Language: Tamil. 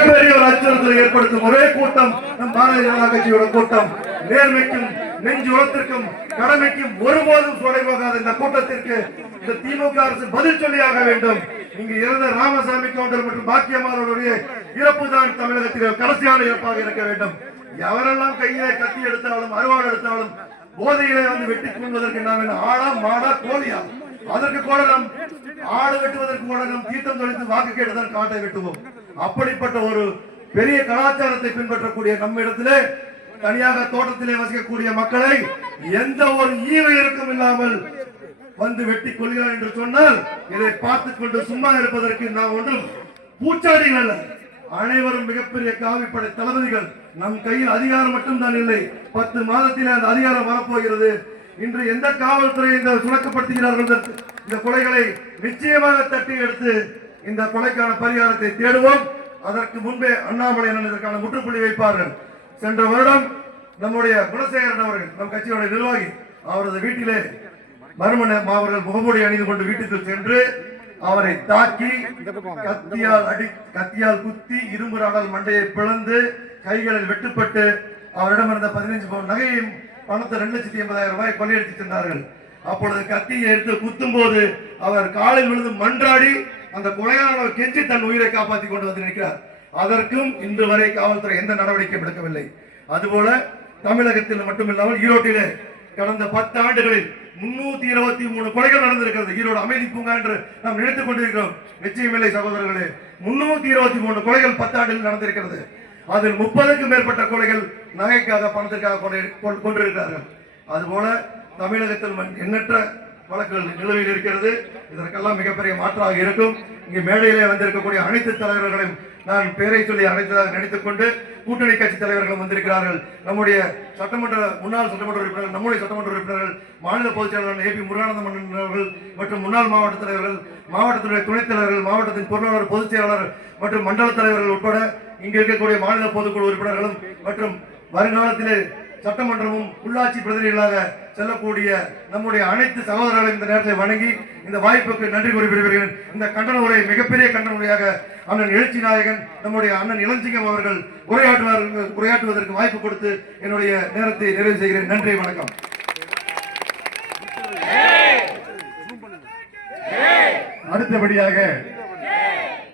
மிகப்பெரிய ஒரு அச்சுறுத்தலை ஏற்படுத்தும் ஒரே கூட்டம் நம் பாரதிய ஜனதா கட்சியோட கூட்டம். நேர்மைக்கும் நெஞ்சு உளத்திற்கும் கடமைக்கும் ஒருபோதும் சோடை போகாத இந்த கூட்டத்திற்கு இந்த திமுக அரசு பதில் சொல்லியாக வேண்டும். இங்கு இறந்த ராமசாமி கவுண்டர் மற்றும் பாக்கியமானவருடைய இறப்பு தான் தமிழகத்தில் கடைசியான இறப்பாக இருக்க வேண்டும். எவரெல்லாம் கையிலே கத்தி எடுத்தாலும் அறுவாள் எடுத்தாலும் போதையிலே வந்து வெட்டி கொள்வதற்கு நாம் என்ன ஆடா மாடா கோழியா? அதற்கு கூட நாம் ஆடு வெட்டுவதற்கு கூட நாம் தீர்த்தம் தொலைத்து வாக்கு கேட்டுதான் காட்டை வெட்டுவோம். அப்படிப்பட்ட ஒரு பெரிய கலாச்சாரத்தை பின்பற்றக்கூடிய நம்ம இடத்திலே தனியாக தோட்டத்திலே வசிக்கக்கூடிய மக்களை எந்த ஒரு ஈவ இறக்கம் இல்லாமல் வந்து வெட்டி கொள்கிறார் என்று சொன்னால் இதை பார்த்துக் கொண்டு சும்மா இருப்பதற்கு நாம் ஒன்றும் பூச்சாடிகள் அல்ல. அனைவரும் மிகப்பெரிய காவிப்படை தளபதிகள். நம் கையில் அதிகாரம் மட்டும்தான் இல்லை, 10 மாதத்தில் அந்த அதிகாரம் வரப்போகிறது. இன்று எந்த காவல்துறை இந்த சுணக்கப்படுத்துகிறார்கள் இந்த கொலைகளை நிச்சயமாக தட்டி எடுத்து இந்த கொலைக்கான பரிகாரத்தை தேடுவோம். அதற்கு முன்பே அண்ணாமலை இதற்கான முற்றுப்புள்ளி வைப்பார்கள். சென்ற வருடம் நம்முடைய குணசேகரன் அவர்கள் நம் கட்சியோட நிர்வாகி அவரது வீட்டிலே மர்ம அவர்கள் முகமூடி அணிந்து கொண்டு வீட்டுக்கு சென்று அவரை தாக்கி கத்தியால் குத்தி இரும்பு ராடால் மண்டையை பிளந்து கைகளில் வெட்டுப்பட்டு அவரிடம் இருந்த 15 பவுன் நகையும் பணத்தை 2,80,000 ரூபாய் கொள்ளையடித்து சென்றார்கள். அப்பொழுது கத்தியை எடுத்து குத்தும் போது அவர் காலில் விழுந்து மன்றாடி அந்த கொலையாளர் கெஞ்சி தன் உயிரை காப்பாற்றி கொண்டு வந்து நிற்கிறார். அதற்கும் இன்று வரை காவல்துறை எந்த நடவடிக்கையும் எடுக்கவில்லை. அதுபோல தமிழகத்தில் மட்டுமில்லாமல் ஈரோட்டிலே கடந்த 10 ஆண்டுகளில் 323 கொலைகள் நடந்திருக்கிறது. ஈரோடு அமைதி பூங்கா என்று நாம் நினைத்துக் கொண்டிருக்கிறோம். நிச்சயமில்லை சகோதரர்களே, 323 கொலைகள் 10 ஆண்டுகளில் நடந்திருக்கிறது. அதில் 30க்கும் மேற்பட்ட கொலைகள் நகைக்காக பணத்திற்காக கொண்டிருக்கிறார்கள். அதுபோல தமிழகத்தில் எண்ணற்ற வழக்குகள் நிலுவையில் இருக்கிறது. இதற்கெல்லாம் மிகப்பெரிய மாற்றாக இருக்கும். இங்கு மேடையிலே வந்திருக்கக்கூடிய அனைத்து தலைவர்களையும் நான் பேரை சொல்லி அழைத்ததாக நினைத்துக் கொண்டு கூட்டணி கட்சி தலைவர்களும் வந்திருக்கிறார்கள். நம்முடைய முன்னாள் சட்டமன்ற உறுப்பினர்கள், நம்முடைய சட்டமன்ற உறுப்பினர்கள், மாநில பொதுச் செயலாளர் ஏபி முருகானந்த மன்னன் அவர்கள் மற்றும் முன்னாள் மாவட்ட தலைவர்கள், மாவட்டத்தினுடைய துணைத் தலைவர்கள், மாவட்டத்தின் பொருளாளர் பொதுச் செயலாளர் மற்றும் மண்டல தலைவர்கள் உட்பட இங்கு இருக்கக்கூடிய மாநில பொதுக்குழு உறுப்பினர்களும் மற்றும் வருங்காலத்திலே சட்டமன்றமும் உள்ளாட்சி பிரதிநிதிகளாக செல்லக்கூடிய நம்முடைய அனைத்து சகோதரர்களையும் இந்த நேரத்தை வணங்கி இந்த வாய்ப்புக்கு நன்றி கூறி விடுகிறேன். இந்த கண்டன உரை மிகப்பெரிய கண்டன உரையாக அண்ணன் எழுச்சி நாயகன் நம்முடைய அண்ணன் இளஞ்சிங்கம் அவர்கள் உரையாற்றுவதற்கு வாய்ப்பு கொடுத்து என்னுடைய நேரத்தை நிறைவு செய்கிறேன். நன்றி, வணக்கம். அடுத்தபடியாக